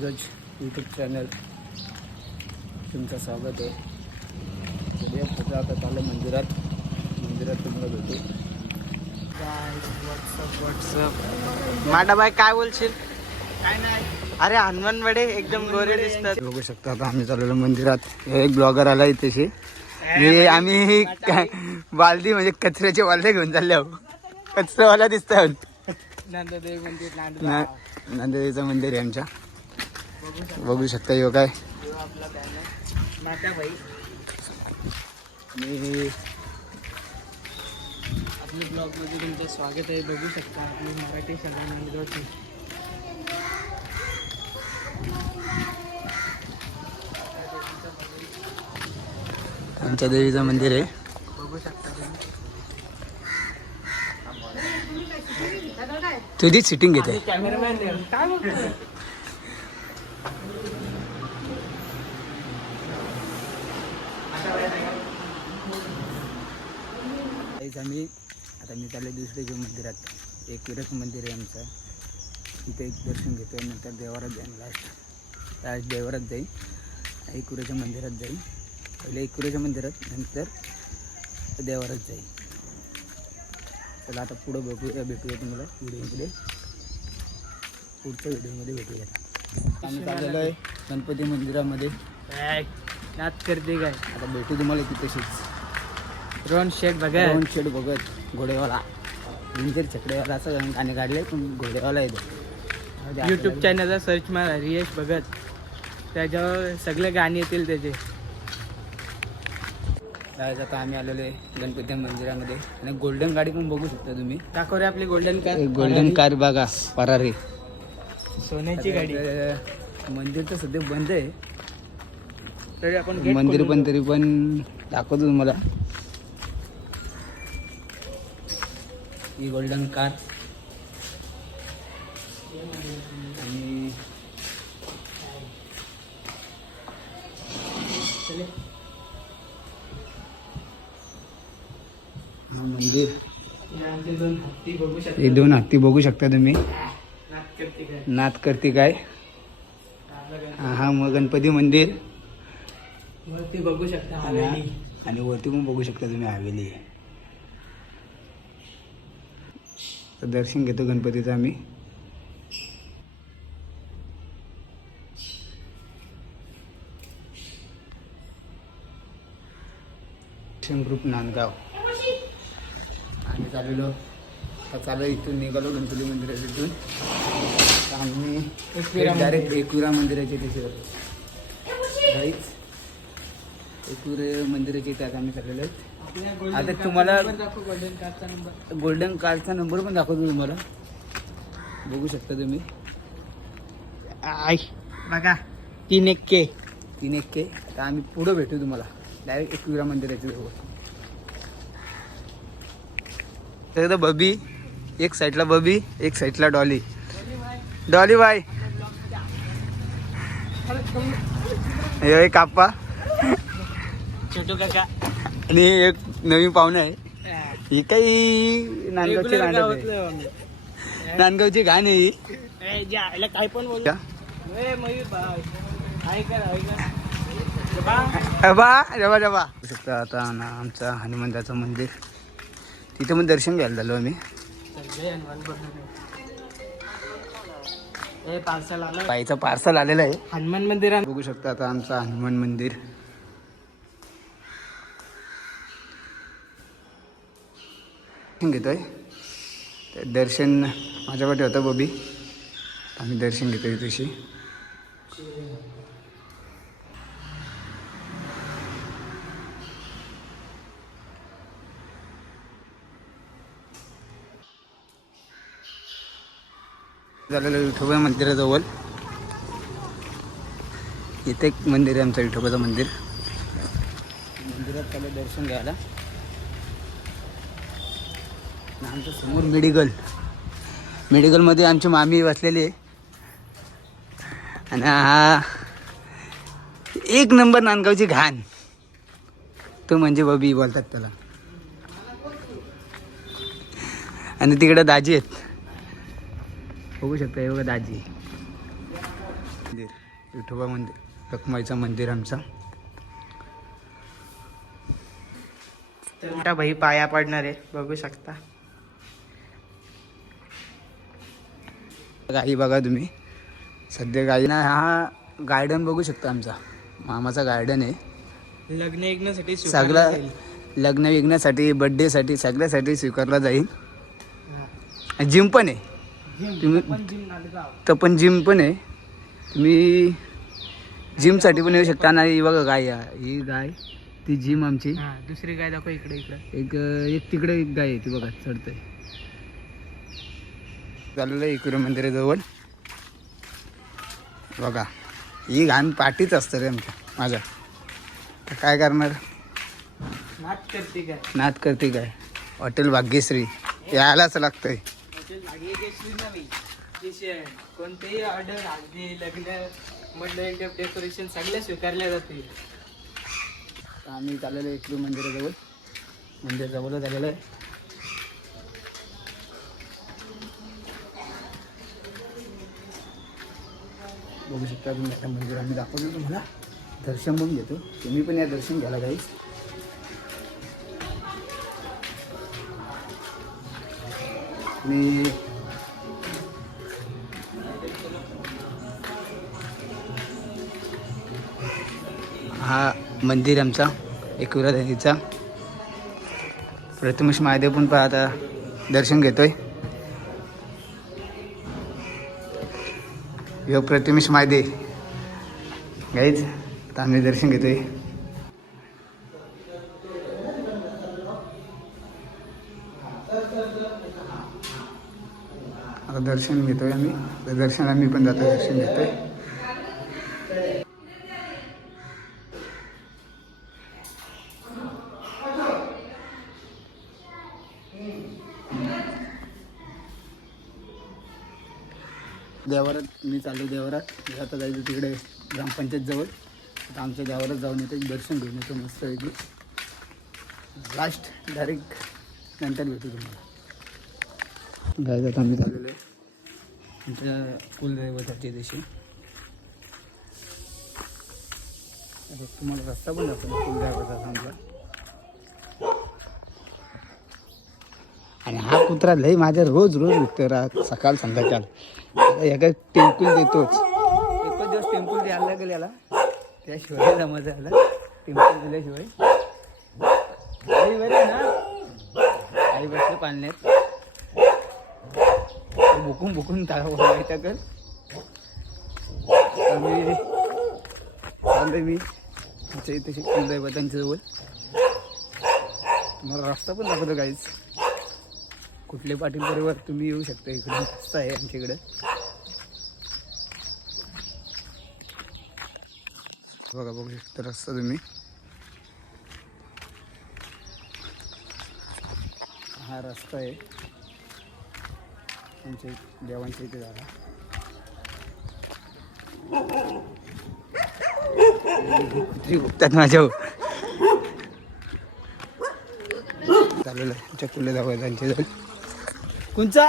Dheeraj YouTube channel तुमचं स्वागत आहे. सध्या पुढे आता चाललं मंदिरात तुम्हाला भेटू. व्हॉट्सअप माटा बाई काय बोलशील? काय नाही. अरे हनुमान बडे एकदम गोरे दिसतात. बघू शकता आता आम्ही चाललेलो मंदिरात. एक ब्लॉगर आला इथेशी. आम्ही बालदी म्हणजे कचऱ्याचे बालदे घेऊन चालले आहो. कचरावाला दिसतात. नंददेवी मंदिर नांदेवीचं मंदिर आहे आमच्या. बघू शकता यो काय आपला बॅनर माटा बाई. मी आपल्या ब्लॉगमध्ये तुमचं स्वागत आहे. बघू शकता आपली मराठी सगळ्या मंदिराची. आमच्या देवीचं मंदिर आहे. बघू शकता तुम्ही. तुझी सिटिंग घेते. कॅमेरामॅन काय बोलतो? आम्ही आता मी चालले दुसऱ्याच्या मंदिरात. एक विरक मंदिर आहे आमचं. तिथे एक दर्शन घेतो. नंतर देवारात जाईन. लास्ट देवारात जाईन. एकविराच्या मंदिरात जाईन. पहिले एकविराच्या मंदिरात नंतर देवारात जाईन. चला आता पुढं भेटूया तुम्हाला व्हिडिओमध्ये. पुढच्या व्हिडिओमध्ये भेटूया. आम्ही चाललेलो आहे गणपती मंदिरामध्ये. नाच करते काय? आता भेटू तुम्हाला की तशीच ड्रोन शेट बघत घोडेवाला इंजर छकडेवाला असं गाणे काढले. पण घोडेवाला येतो. यूट्यूब चॅनलला सर्च मारा रियश भगत. त्याच्यावर सगळे गाणे येतील त्याचे. आता आम्ही आलेलो आहे गणपती मंदिरामध्ये. आणि गोल्डन गाडी पण बघू शकता तुम्ही. दाखव रे आपली गोल्डन कार. गोल्डन कार बघा. परारी सोन्याची गाडी. मंदिर तर सध्या बंद आहे. तरी आपण मंदिर पण तरी पण दाखवतो तुम्हाला. ही गोल्डन कार आणि मंदिर. हे दोन हत्ती बघू शकता तुम्ही. नाच करते काय. हा मग गणपती मंदिर. वरती बघू शकता आणि वरती पण बघू शकता तुम्ही हवेली. तर दर्शन घेतो गणपतीचं आम्ही. ग्रुप नांदगाव आम्ही चाललो इथून निघालो गणपती मंदिराच्या इथून. आम्ही डायरेक्ट एकविरा मंदिराच्या तिथे जाईच. एकविरा मंदिराच्या इथे आता आम्ही चाललेलो आहेत. आता तुम्हाला गोल्डन कारचा नंबर पण दाखवतो तुम्हाला. बघू शकता तुम्ही. बघा 3 3 आता आम्ही पुढं भेटू तुम्हाला डायरेक्ट एकविरा मंदिराच्या जवळ. तर बबी एक साईडला बबी एक साईडला डॉली बाय. हे एक आप्पा छोटू काका आणि एक नवीन पाहुणा आहे. ही काही नांदगावची घाण आहे ही. काय पण बोल. जबा शकता. आता आमचं हनुमंताचं मंदिर. तिथे पण दर्शन घ्यायला झालो आम्ही. बाईचं पार्सल आलेलं आहे हनुमान मंदिरात. बघू शकता आता आमचं हनुमान मंदिर. घेतोय दर्शन. माझ्या वाटे होतं बबी. आम्ही दर्शन घेतोय तुझी. झालेलं विठोबा मंदिराजवळ. इथे एक मंदिर आहे आमचं विठोबाचं मंदिर. मंदिरात चालू दर्शन घ्यायला. आमच्या समोर मेडिकलमध्ये आमची मामी बसलेली आहे. आणि हा एक नंबर नांदगावची घाण तो म्हणजे बबी बोलतात त्याला. आणि तिकडे दाजी आहेत. बघू शकता हे बघा दाजी. मंदिर, विठोबा मंदिर, रखुमाईचं मंदिर आमचा. तर मोठा भाई पाया पडणार आहे, बघू शकता. गाई बघा तुम्ही, सध्या गाई ना, हा गार्डन बघू शकता आमचा मामाचा गार्डन आहे. लग्न ऐकण्यासाठी सगळं लग्न विग्नासाठी, बड्डेसाठी, सगळ्यासाठी स्वीकारला जाईल. जिम पण आहे तुम्ही, तर पण जिम पण आहे, तुम्ही जिमसाठी पण येऊ शकता. नाही बघा गाय, ही गाय ती जिम आमची. दुसरी गाय दाखव इकडे. एक तिकडे एक गाय आहे ती बघा चढतंय. चाललेलं आहे एकविरा मंदिराजवळ बघा. ही घाण पाठीच असतं रे आमच्या माझ्या. तर काय करणार, नाद करते काय. हॉटेल भाग्यश्री यायलाच लागतंय. कोणतेही ऑर्डर, हल्दी, लग्न, मंडळ, डेकोरेशन सगळे स्वीकारले जातील. आम्ही चाललेलो आहे एकविरा मंदिराजवळ, मंदिराजवळच आलेलं आहे. बघू शकता तुम्ही आता मंदिर आम्ही दाखवतो तुम्हाला. दर्शन पण घेतो, तुम्ही पण या दर्शन घ्यायला गाईस. मी हा मंदिर आमचा एकविरा देवीचा. प्रथमेश महादेव पण आता दर्शन घेतोय. यो प्रथमेश महादेव गाईज, आता आम्ही दर्शन घेतोय. आता दर्शन घेतोय आम्ही, तर दर्शन आम्ही पण जातो, दर्शन घेतोय. देवारात मी चाललो, देवारात आता जायचं तिकडे ग्रामपंचायत जवळ. आता आमच्या देवारात जाऊन येतो, दर्शन घेऊन येतो मस्त पैकी. लास्ट डायरेक्ट नंतर भेटू तुम्हाला. जायचं आता आम्ही चाललेलो आहे आमच्या कुलदैवताच्या दिवशी. तुम्हाला रस्ता पण दाखवतो कुलदैवताचा आमचा. आणि हा कुत्रा लई माझ्या रोज भेटतो, सकाळ संध्याकाळ. एका टेम्पल देतोच, एकच दिवस टेम्पल द्यायला लागेल याला, त्याशिवाय जमा झाला टेम्पल दिल्याशिवाय. आई बरे ना, आई बसले पाळण्यात, बुकून टाका कर. आम्ही चाललोय मी आमच्या इथे कुलदैवतांच्या जवळ. तुम्हाला रस्ता पण दाखवतो गाईज. कुठले पाटील परिवार तुम्ही येऊ शकता, इकडे रस्ता आहे आमच्याकडे. बघा बघू शकता रस्ता तुम्ही. हा रस्ता आहे आमच्या देवांच्या इथे झाला. कुत्री बघतात माझ्या चाललेलं आहे आमच्या कुले दाखवायच्या जवळ. कोणचा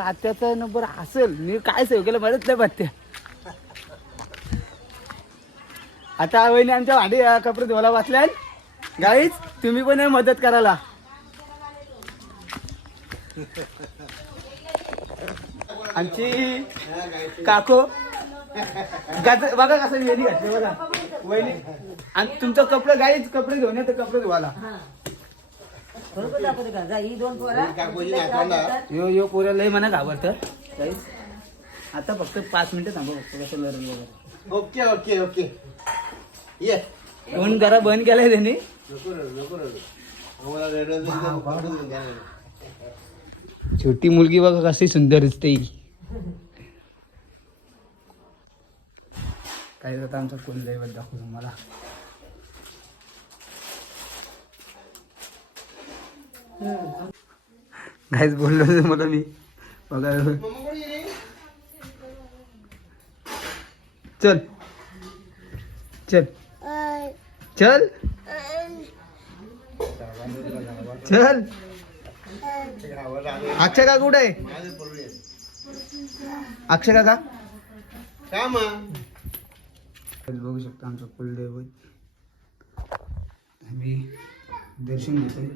आत्याचा नंबर असेल, मी काय सेव केलं मदत नाही पाहते. आता वहिनी आमच्या भांडी कपडे धुवायला वाचल्या गाईच, तुम्ही पण मदत करायला. आमची काको बघा कसं वेणी घातली बघा वहिनी. आणि तुमचं कपडे गाईच कपडे घेऊन येतं कपडे धुवायला. यो पोऱ्या लय मना घाबरतं गाईच. आता फक्त 5 मिनिटं थांबा, फक्त कसं लढून वगैरे. ओके ओके ओके ये. फोन जरा बंद केलाय त्यांनी. छोटी मुलगी बघा कशी सुंदर दिसते. काय जातं आमचं कुलदैवत दाखवू तुम्हाला. काहीच बोललो नाही मला मी. बघा चल चल चल चल. अच्छा का कुठे आहे अक्षय काका बघू शकता आमचं कुलदैवत. आम्ही दर्शन घेतोय.